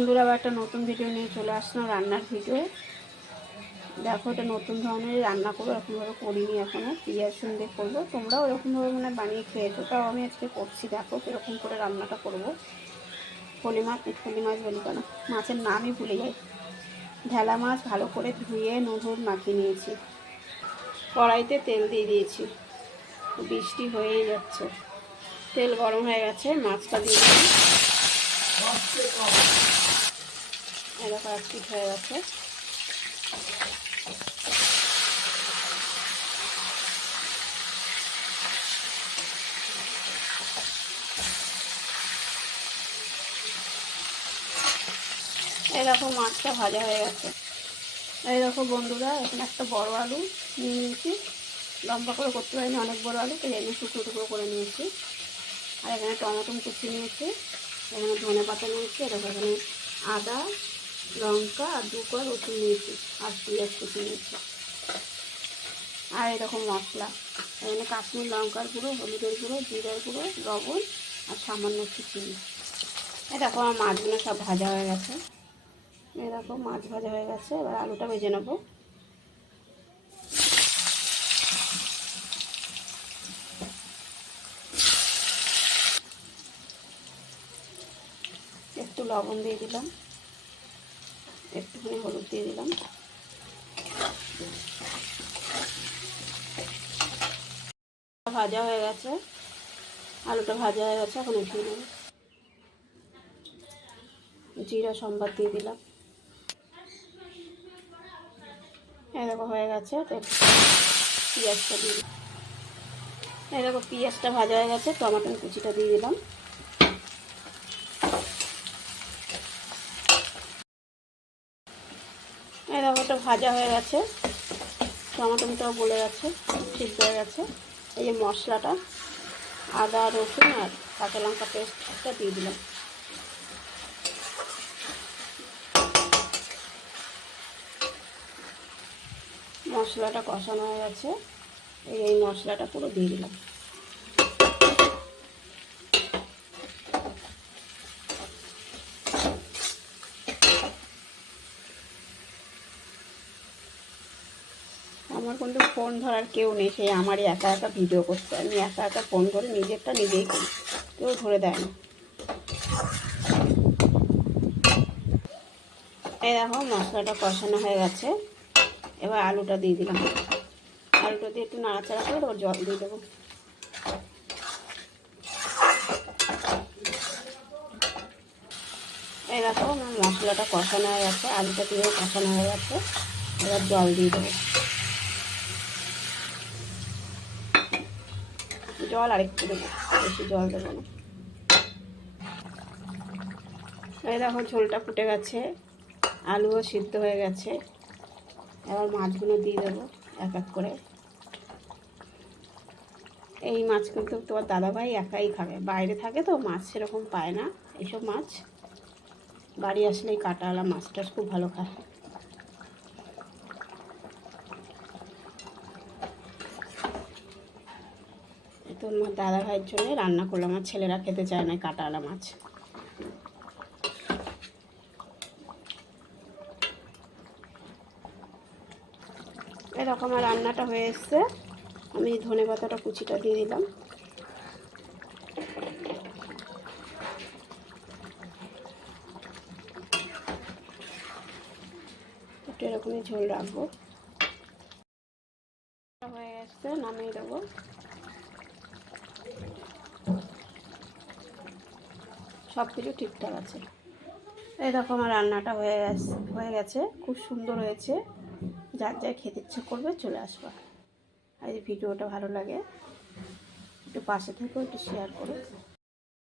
বন্ধুরা, আবার একটা নতুন ভিডিও নিয়ে চলে আসলাম, রান্নার ভিডিও। দেখো, এটা নতুন ধরনের রান্না করবো, এরকমভাবে করিনি এখনও। পেঁয়াজ দিয়ে করবো, তোমরাও এরকমভাবে মানে বানিয়ে খেয়েছো, তাও আমি আজকে করছি। দেখো কীরকম করে রান্নাটা করবো। ফলি মাছ বলি কেন, মাছের নামই ভুলে যাই। ঢেলা মাছ ভালো করে ধুয়ে নুন মাখিয়ে নিয়েছি। কড়াইতে তেল দিয়ে দিয়েছি, বৃষ্টি হয়েই যাচ্ছে। তেল গরম হয়ে গেছে, মাছটা দিয়ে দিলাম। এরকম এক পিঠ হয়ে গেছে। এই দেখো মাছটা ভাজা হয়ে গেছে। এই দেখো বন্ধুরা, এখানে একটা বড় আলু নিয়ে নিয়েছি। লম্বা করে করতে পারিনি, অনেক বড় আলু, তো এখানে টুকরো টুকরো করে নিয়েছি। আর এখানে টমেটো কুচি নিয়েছি, এখানে ধনে পাতা নিয়েছি, এরকম এখানে আদা, লঙ্কা আর 2 কোয়া রসুন নিয়েছি, আর পেঁয়াজ কুচি নিয়েছি। আর এরকম মশলা, এখানে কাশ্মীর লঙ্কার গুঁড়ো, হলুদের গুঁড়ো, জিরার গুঁড়ো, লবণ আর সামান্য একটু চিনি। এই দেখো আমার মাছগুলো সব ভাজা হয়ে গেছে। এরকম মাছ ভাজা হয়ে গেছে, এবার আলুটা ভেজে নেব। একটু লবণ দিয়ে দিলাম, একটুখানি হলুদ দিয়ে দিলাম। ভাজা হয়ে গেছে, আলুটা ভাজা হয়ে গেছে। এখন উঠিয়ে নেব। জিরা সম্বাদ দিয়ে দিলাম। এরকম হয়ে গেছে, পেঁয়াজটা দিয়ে দিলাম। এরকম পেঁয়াজটা ভাজা হয়ে গেছে, টমেটো কুচিটা দিয়ে দিলাম। এরকম একটা ভাজা হয়ে গেছে, টমেটোটাও গলে গেছে, সিদ্ধ হয়ে গেছে। এই যে মশলাটা, আদা রসুন আর কাঁচা লঙ্কা পেস্টটা দিয়ে দিলাম। মশলাটা কষানো হয়ে গেছে, এই মশলাটা পুরো দিয়ে দিলাম। আমার কিন্তু ফোন ধরার কেউ নেই, সেই আমারই একা একা ভিডিও করতে, আমি একা একা ফোন করে নিজেরটা নিজেই করি, কেউ ধরে দেয় না। এই দেখো মশলাটা কষানো হয়ে গেছে, এবার আলুটা দিয়ে দিলাম। আলুটা দিয়ে একটু নাড়াচাড়া করে ওর জল দিয়ে দেবো। এই দেখো আমার মশলাটা কষানো হয়ে গেছে, আলুটা দিয়ে কষানো হয়ে গেছে, এবার জল দিয়ে দেবো। জল আরেকটু দেবো, বেশি জল দেবো না। এই দেখো ঝোলটা ফুটে গেছে, আলুও সিদ্ধ হয়ে গেছে। এবার মাছগুলো দিয়ে দেবো এক এক করে। এই মাছ কিন্তু তোমার দাদাভাই একাই খাবে, বাইরে থাকে তো মাছ সেরকম পায় না। এইসব মাছ বাড়ি আসলেই কাটাওয়ালা মাছটা খুব ভালো খায়। তো আমার দাদাভাইয়ের জন্য রান্না করলাম, আমার ছেলেরা খেতে চায় না কাটাওয়ালা মাছ। এরকম আমার রান্নাটা হয়ে এসছে। আমি ধনে পাতাটা কুচিটা দিয়ে দিলাম। একটু এরকমই ঝোল রাখবো। হয়ে এসছে, নামিয়ে দেবো। সব কিছু ঠিকঠাক আছে। এই দেখো আমার রান্নাটা হয়ে গেছে, খুব সুন্দর হয়েছে। যার যার খেতে ইচ্ছা করবে চলে আসবা। আর এই ভিডিওটা ভালো লাগে একটু পাশে থেকেও একটু শেয়ার করো।